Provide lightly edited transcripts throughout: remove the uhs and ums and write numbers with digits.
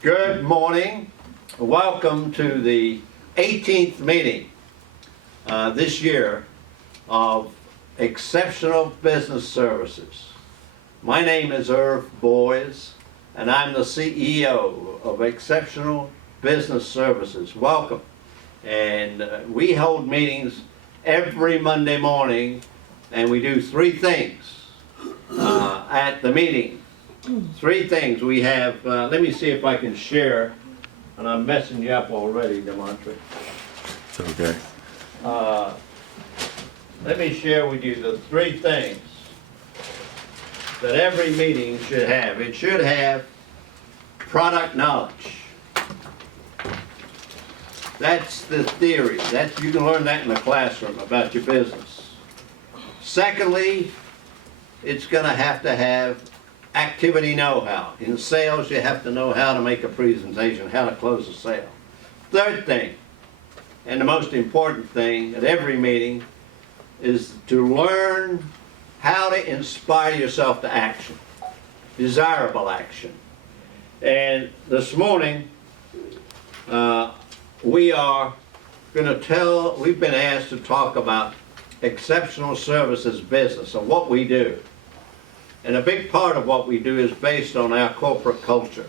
Good morning. Welcome to the 18th meeting this year of Exceptional Business Services. My name is Irv Boys, and I'm the CEO of Exceptional Business Services. Welcome. And we hold meetings every Monday morning, and we do three things at the meeting. Three things we have. Let me see if I can share, and I'm messing you up already, Demontre. It's okay. Let me share with you the three things that every meeting should have. It should have product knowledge. That's the theory. You can learn that in the classroom about your business. Secondly, it's going to have activity know-how. In sales, you have to know how to make a presentation, how to close a sale. Third thing, and the most important thing at every meeting, is to learn how to inspire yourself to action, desirable action. And this morning, we've been asked to talk about exceptional services business and what we do. And a big part of what we do is based on our corporate culture,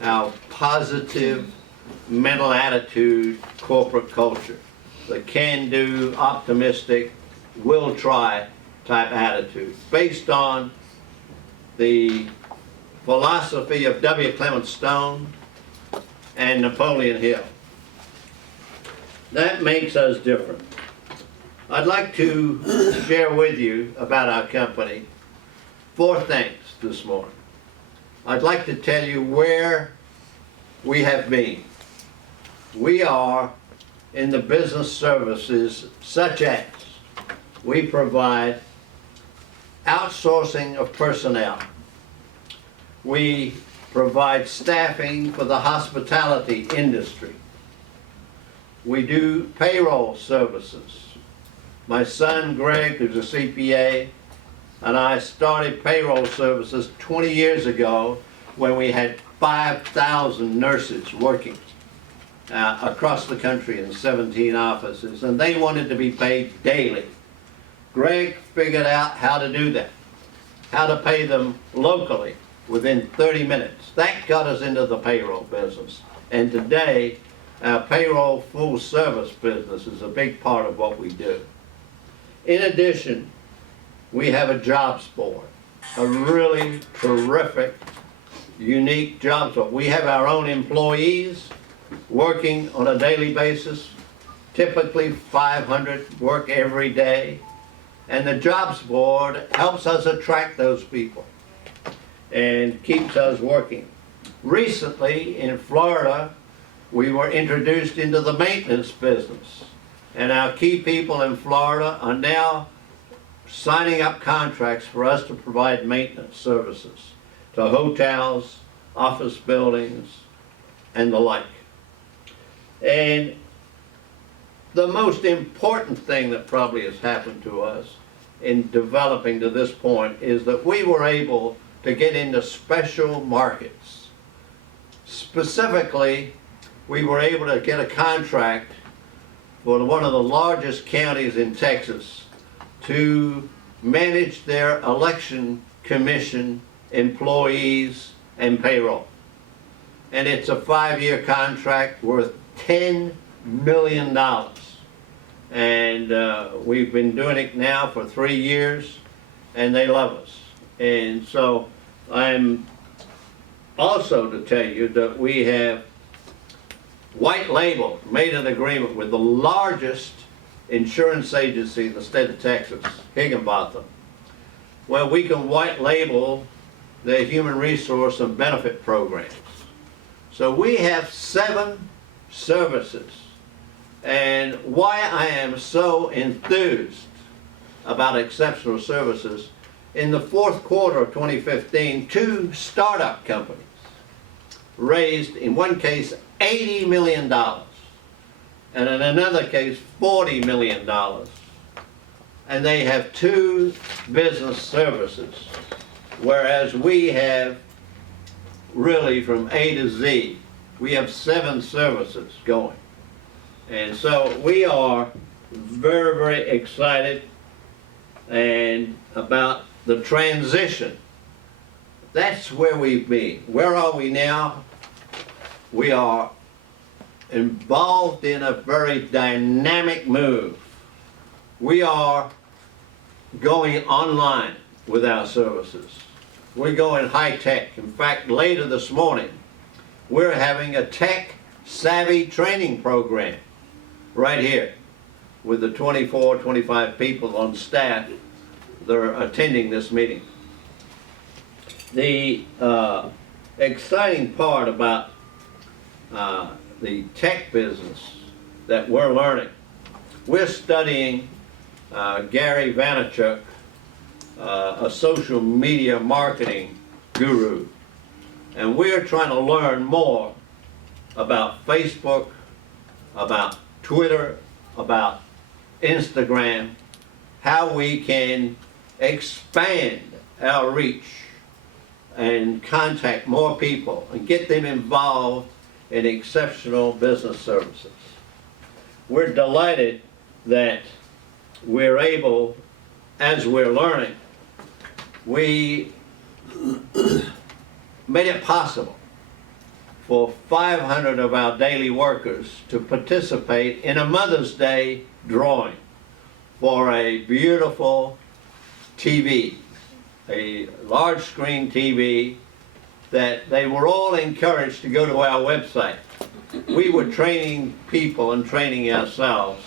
our positive mental attitude corporate culture, the can-do, optimistic, will-try type attitude, based on the philosophy of W. Clement Stone and Napoleon Hill. That makes us different. I'd like to share with you about our company four things this morning. I'd like to tell you where we have been. We are in the business services such as we provide outsourcing of personnel. We provide staffing for the hospitality industry. We do payroll services. My son Greg, who's a CPA, and I started payroll services 20 years ago when we had 5,000 nurses working across the country in 17 offices, and they wanted to be paid daily. Greg figured out how to do that, how to pay them locally within 30 minutes. That got us into the payroll business. And today, our payroll full service business is a big part of what we do. In addition, we have a jobs board, a really terrific, unique jobs board. We have our own employees working on a daily basis, typically 500 work every day, and the jobs board helps us attract those people and keeps us working. Recently in Florida, we were introduced into the maintenance business, and our key people in Florida are now signing up contracts for us to provide maintenance services to hotels, office buildings, and the like. And the most important thing that probably has happened to us in developing to this point is that we were able to get into special markets. Specifically, we were able to get a contract for one of the largest counties in Texas to manage their election commission employees and payroll. And it's a 5-year contract worth $10 million. And we've been doing it now for 3 years, and they love us. And so I'm also to tell you that we have white label, made an agreement with the largest insurance agency in the state of Texas, Higginbotham, where we can white label their human resource and benefit programs. So we have 7 services. And why I am so enthused about exceptional services, in the fourth quarter of 2015, 2 startup companies raised, in one case, $80 million, and in another case, $40 million. And they have 2 business services, whereas we have really from A to Z. We have 7 services going. And so we are very, very excited and about the transition. That's where we've been. Where are we now? We are involved in a very dynamic move. We are going online with our services. We're going high tech. In fact, later this morning, we're having a tech savvy training program right here with the 24, 25 people on staff that are attending this meeting. The exciting part about the tech business that we're learning, we're studying Gary Vaynerchuk, a social media marketing guru, and we're trying to learn more about Facebook, about Twitter, about Instagram, how we can expand our reach and contact more people and get them involved in exceptional business services. We're delighted that we're able, as we're learning, we made it possible for 500 of our daily workers to participate in a Mother's Day drawing for a beautiful TV, a large screen TV, that they were all encouraged to go to our website. We were training people and training ourselves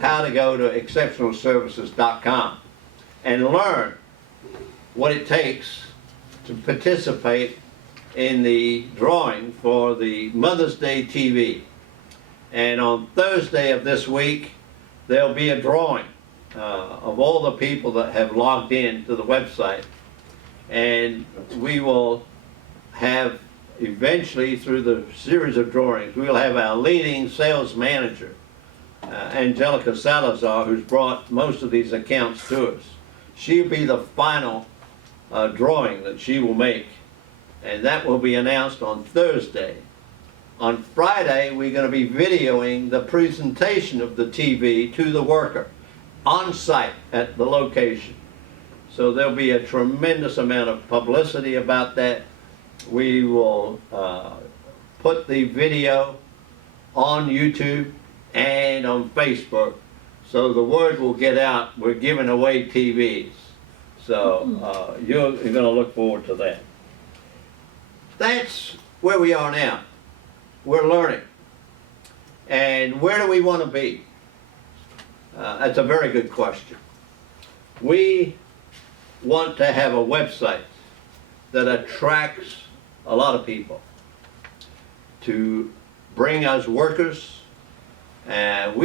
how to go to XcpCnl and learn what it takes to participate in the drawing for the Mother's Day TV. And on Thursday of this week, there'll be a drawing of all the people that have logged in to the website. And we will have, eventually through the series of drawings, we'll have our leading sales manager, Angelica Salazar, who's brought most of these accounts to us. She'll be the final drawing that she will make, and that will be announced on Thursday. On Friday, we're going to be videoing the presentation of the TV to the worker on site at the location. So there'll be a tremendous amount of publicity about that. We will put the video on YouTube and on Facebook, so the word will get out. We're giving away TVs. So you're going to look forward to that. That's where we are now. We're learning. And where do we want to be? That's a very good question. We want to have a website that attracts a lot of people to bring us workers. And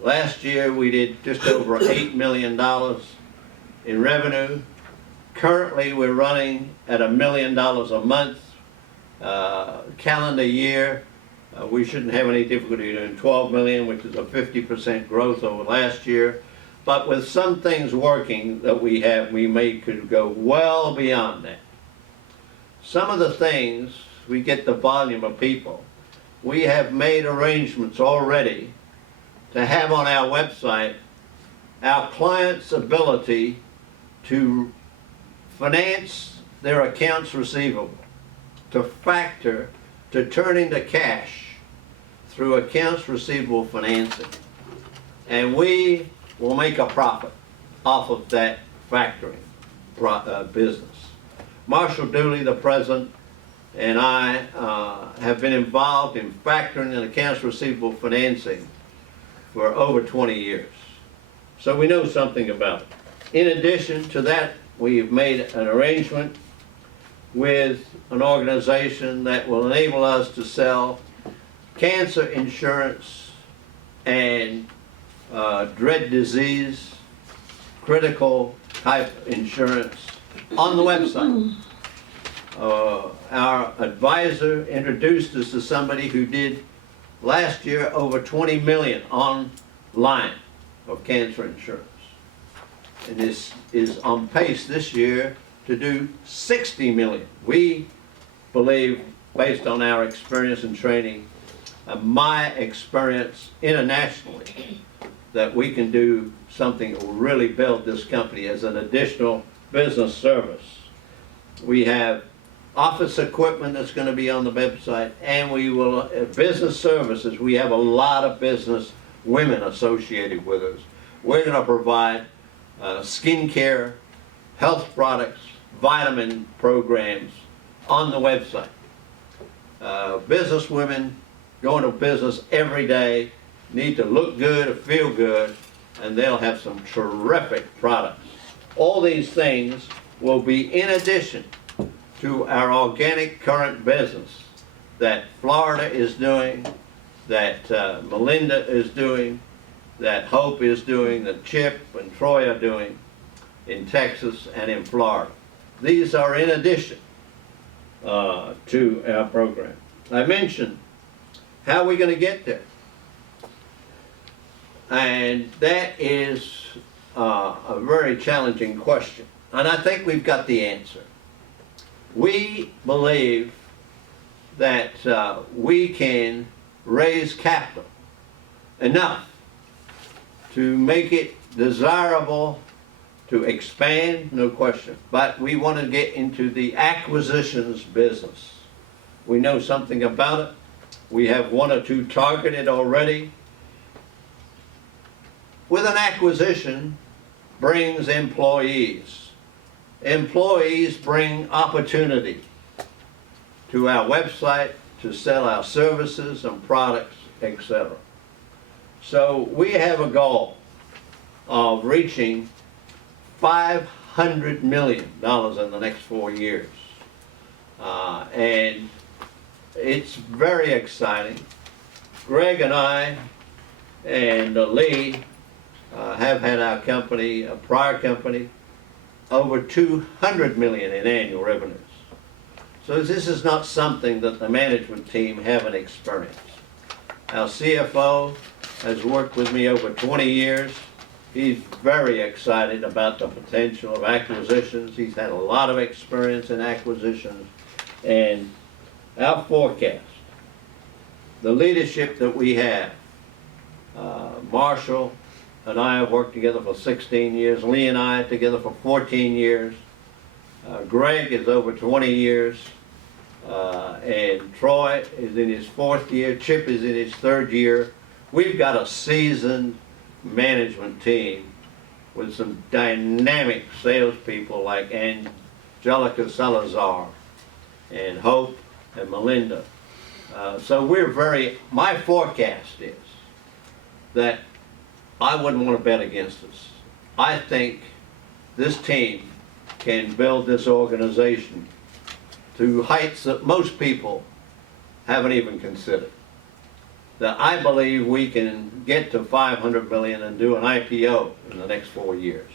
last year we did just over $8 million in revenue. Currently we're running at $1 million a month. Calendar year, we shouldn't have any difficulty doing 12 million, which is a 50% growth over last year. But with some things working that we have, could go well beyond that. Some of the things, we get the volume of people. We have made arrangements already to have on our website our clients' ability to finance their accounts receivable, to factor, to turn into cash through accounts receivable financing. And we will make a profit off of that factoring business. Marshall Dooley, the president, and I have been involved in factoring and accounts receivable financing for over 20 years. So we know something about it. In addition to that, we've made an arrangement with an organization that will enable us to sell cancer insurance and dread disease, critical type insurance on the website. Our advisor introduced us to somebody who did last year over 20 million online of cancer insurance, and is on pace this year to do 60 million. We believe, based on our experience and training, my experience internationally, that we can do something that will really build this company as an additional business service. We have office equipment that's going to be on the website, and we will, business services, we have a lot of business women associated with us. We're going to provide skin care, health products, vitamin programs on the website. Business women going to business every day need to look good or feel good, and they'll have some terrific products. All these things will be in addition to our organic current business that Florida is doing, that Melinda is doing, that Hope is doing, that Chip and Troy are doing in Texas and in Florida. These are in addition to our program. I mentioned how are we going to get there? And that is a very challenging question. And I think we've got the answer. We believe that we can raise capital enough to make it desirable to expand, no question. But we want to get into the acquisitions business. We know something about it. We have one or two targeted already. With an acquisition brings employees. Employees bring opportunity to our website to sell our services and products, etc. So we have a goal of reaching $500 million in the next 4 years. And it's very exciting. Greg and I and Lee have had our company, a prior company, over $200 million in annual revenues. So this is not something that the management team haven't experienced. Our CFO has worked with me over 20 years. He's very excited about the potential of acquisitions. He's had a lot of experience in acquisitions. And our forecast, the leadership that we have, Marshall and I have worked together for 16 years. Lee and I together for 14 years. Greg is over 20 years. And Troy is in his 4th year. Chip is in his 3rd year. We've got a seasoned management team with some dynamic salespeople like Angelica Salazar and Hope and Melinda. So we're my forecast is that I wouldn't want to bet against us. I think this team can build this organization to heights that most people haven't even considered. That I believe we can get to 500 million and do an IPO in the next 4 years.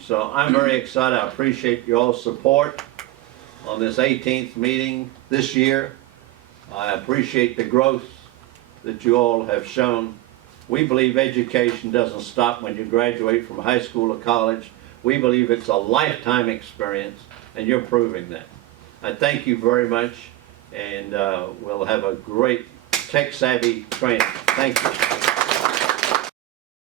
So I'm very excited. I appreciate your all's support on this 18th meeting this year. I appreciate the growth that you all have shown. We believe education doesn't stop when you graduate from high school or college. We believe it's a lifetime experience, and you're proving that. I thank you very much, and we'll have a great tech-savvy training. Thank you.